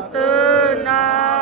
Satunam.